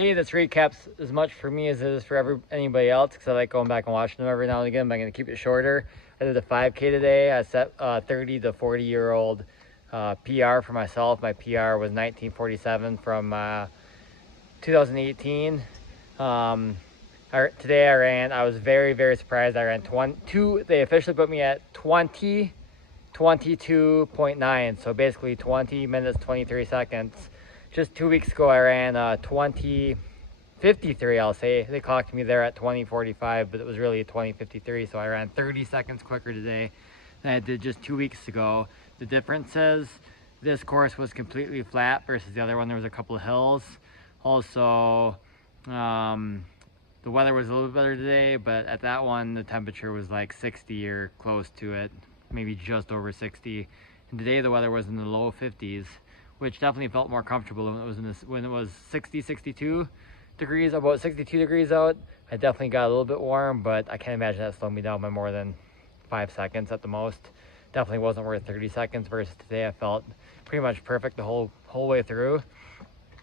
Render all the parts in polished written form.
Hey, this recaps as much for me as it is for anybody else because I like going back and watching them every now and again, but I'm going to keep it shorter. I did a 5K today. I set 30 to 40-year-old PR for myself. My PR was 1947 from 2018. Today I ran. I was very, very surprised. I ran 22. They officially put me at 22.9. So basically 20 minutes, 23 seconds. Just 2 weeks ago, I ran 20:53, I'll say. They clocked me there at 20:45, but it was really 20:53. So I ran 30 seconds quicker today than I did just 2 weeks ago. The difference is this course was completely flat versus the other one. There was a couple of hills. Also, the weather was a little bit better today, but at that one, the temperature was like 60 or close to it, maybe just over 60. And today the weather was in the low 50s, which definitely felt more comfortable when it was 60, 62 degrees, about 62 degrees out. I definitely got a little bit warm, but I can't imagine that slowed me down by more than 5 seconds at the most. Definitely wasn't worth 30 seconds versus today. I felt pretty much perfect the whole way through.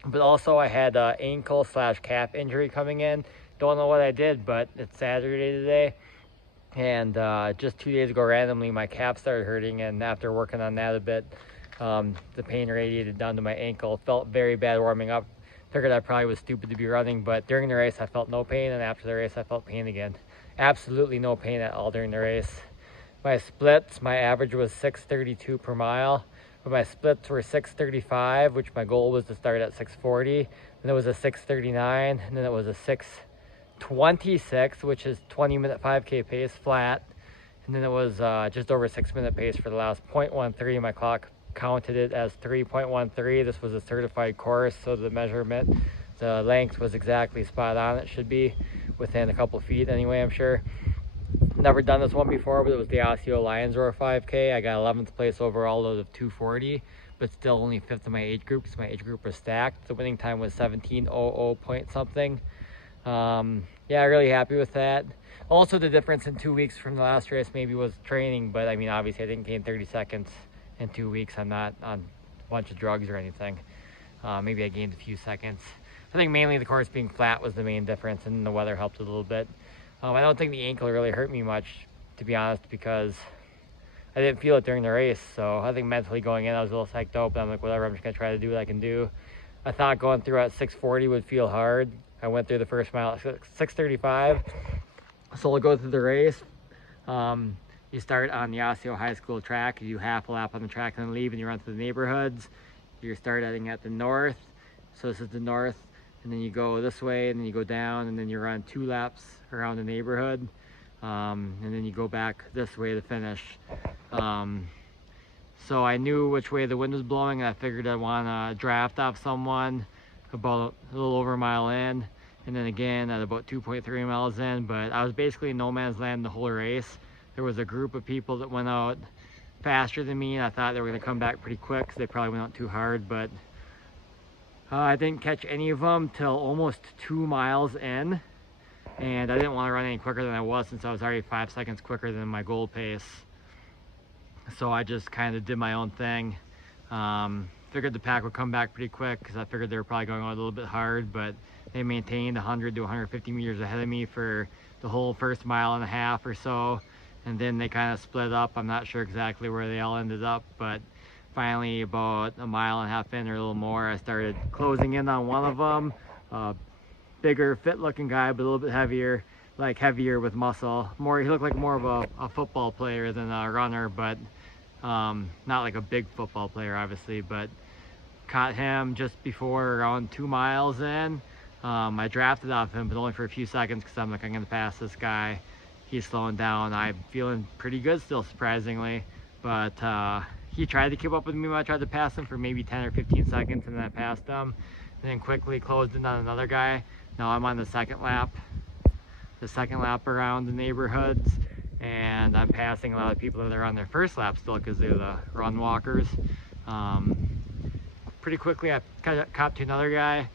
But also I had ankle/calf injury coming in. Don't know what I did, but it's Saturday today. And just 2 days ago, randomly, my calf started hurting. And after working on that a bit, the pain radiated down to my ankle. Felt very bad warming up. Figured I probably was stupid to be running, but during the race I felt no pain, and after the race I felt pain again. Absolutely no pain at all during the race. My splits, my average was 6:32 per mile, but my splits were 6:35, which my goal was to start at 6:40. Then it was a 6:39, and then it was a 6:26, which is 20-minute 5K pace flat, and then it was just over 6-minute pace for the last 0.13. My clock counted it as 3.13. This was a certified course, so the measurement, the length was exactly spot on. It should be within a couple feet anyway, I'm sure. Never done this one before, but it was the Osseo Lions Roar 5K. I got 11th place overall out of 240, but still only 5th in my age group because my age group was stacked. The winning time was 17:00 point something. Yeah, really happy with that. Also, the difference in 2 weeks from the last race maybe was training, but I mean, obviously I didn't gain 30 seconds in 2 weeks. I'm not on a bunch of drugs or anything. Maybe I gained a few seconds. I think mainly the course being flat was the main difference, and the weather helped a little bit. I don't think the ankle really hurt me much, to be honest, because I didn't feel it during the race. So I think mentally going in, I was a little psyched out, but I'm like, whatever, I'm just gonna try to do what I can do. I thought going through at 6:40 would feel hard. I went through the first mile at 6:35. So we'll go through the race. You start on the Osseo High School track, you do half a lap on the track and then leave, and you run through the neighborhoods. You start heading at the north, so this is the north, and then you go this way, and then you go down, and then you run 2 laps around the neighborhood, and then you go back this way to finish. So I knew which way the wind was blowing, and I figured I'd want to draft off someone about a little over a mile in, and then again at about 2.3 miles in, but I was basically in no man's land the whole race. There was a group of people that went out faster than me, and I thought they were going to come back pretty quick because they probably went out too hard, but I didn't catch any of them till almost 2 miles in, and I didn't want to run any quicker than I was since I was already 5 seconds quicker than my goal pace. So I just kind of did my own thing. Figured the pack would come back pretty quick because I figured they were probably going out a little bit hard, but they maintained 100 to 150 meters ahead of me for the whole first mile and a half or so, and then they kind of split up. I'm not sure exactly where they all ended up, but finally about a mile and a half in or a little more, I started closing in on one of them. Bigger, fit looking guy, but a little bit heavier, like heavier with muscle. He looked like more of a football player than a runner, but not like a big football player obviously, but caught him just before around 2 miles in. I drafted off him, but only for a few seconds because I'm like, I'm gonna pass this guy. He's slowing down. I'm feeling pretty good still, surprisingly, but he tried to keep up with me when I tried to pass him for maybe 10 or 15 seconds, and then I passed him, and then quickly closed in on another guy. Now I'm on the second lap around the neighborhoods, and I'm passing a lot of people that are on their first lap still because they're the run walkers. Pretty quickly I caught to another guy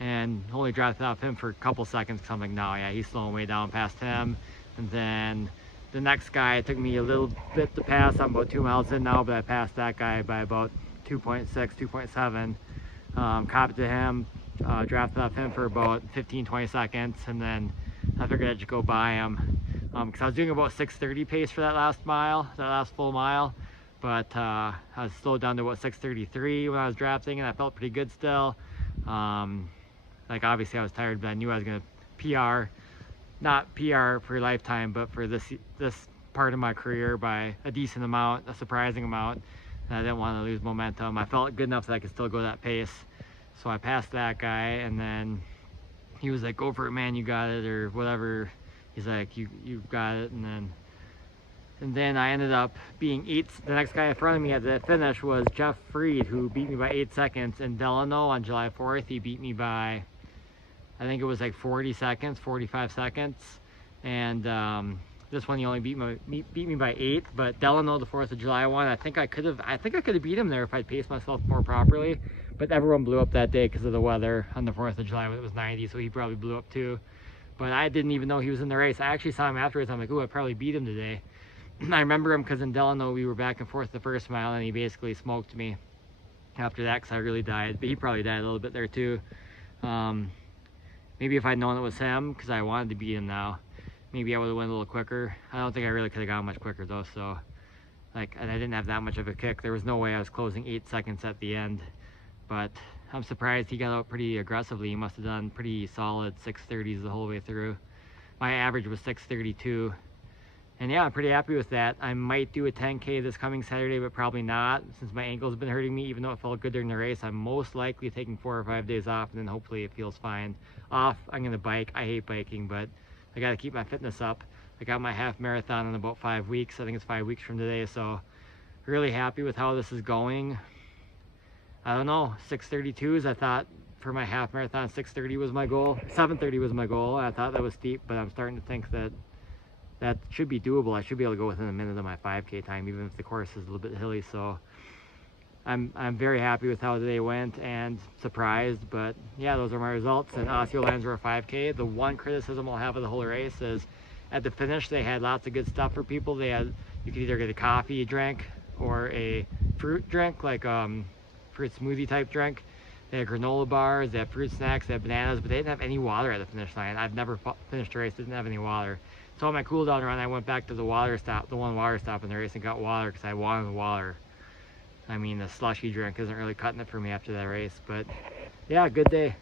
and only dropped off him for a couple seconds because I'm like, no, yeah, he's slowing way down past him. And then the next guy, it took me a little bit to pass. I'm about 2 miles in now, but I passed that guy by about 2.6, 2.7. Caught to him, drafted off him for about 15-20 seconds, and then I figured I'd just go by him because I was doing about 6:30 pace for that last mile, that last full mile, but I was slowed down to about 6:33 when I was drafting, and I felt pretty good still. Like obviously I was tired, but I knew I was gonna PR, not PR for lifetime, but for this part of my career by a decent amount, a surprising amount, and I didn't want to lose momentum. I felt good enough that I could still go that pace. So I passed that guy, and then he was like, "Go for it, man, you got it," or whatever. He's like, you've got it. And then I ended up being the next guy in front of me at the finish was Jeff Freed, who beat me by 8 seconds. And Delano on July 4th, he beat me by, I think it was like 40 seconds, 45 seconds. And this one he only beat me by 8. But Delano, the 4th of July one, I think I could have beat him there if I'd paced myself more properly. But everyone blew up that day because of the weather on the 4th of July when it was 90, so he probably blew up too. But I didn't even know he was in the race. I actually saw him afterwards. I'm like, ooh, I probably beat him today. I remember him because in Delano we were back and forth the first mile, and he basically smoked me after that because I really died. But he probably died a little bit there too. Maybe if I'd known it was him, because I wanted to beat him now, maybe I would have went a little quicker. I don't think I really could have gone much quicker though. So, like, and I didn't have that much of a kick. There was no way I was closing 8 seconds at the end. But I'm surprised he got out pretty aggressively. He must have done pretty solid 6:30s the whole way through. My average was 6:32. And yeah, I'm pretty happy with that. I might do a 10K this coming Saturday, but probably not. Since my ankle's been hurting me, even though it felt good during the race, I'm most likely taking 4 or 5 days off, and then hopefully it feels fine. Off, I'm gonna bike. I hate biking, but I gotta keep my fitness up. I got my half marathon in about 5 weeks. I think it's 5 weeks from today, so really happy with how this is going. I don't know, 6:32s, I thought for my half marathon, 6:30 was my goal. 7:30 was my goal. I thought that was steep, but I'm starting to think that that should be doable. I should be able to go within a minute of my 5K time, even if the course is a little bit hilly. So I'm very happy with how today went and surprised. But yeah, those are my results. And Osseo lands were a 5K. The one criticism I'll have of the whole race is at the finish they had lots of good stuff for people. You could either get a coffee drink or a fruit drink, like fruit smoothie type drink. They had granola bars, they had fruit snacks, they had bananas, but they didn't have any water at the finish line. I've never finished a race that didn't have any water. So on my cool down run, I went back to the water stop, the one water stop in the race, and got water because I wanted water. I mean, the slushy drink isn't really cutting it for me after that race, but yeah, good day.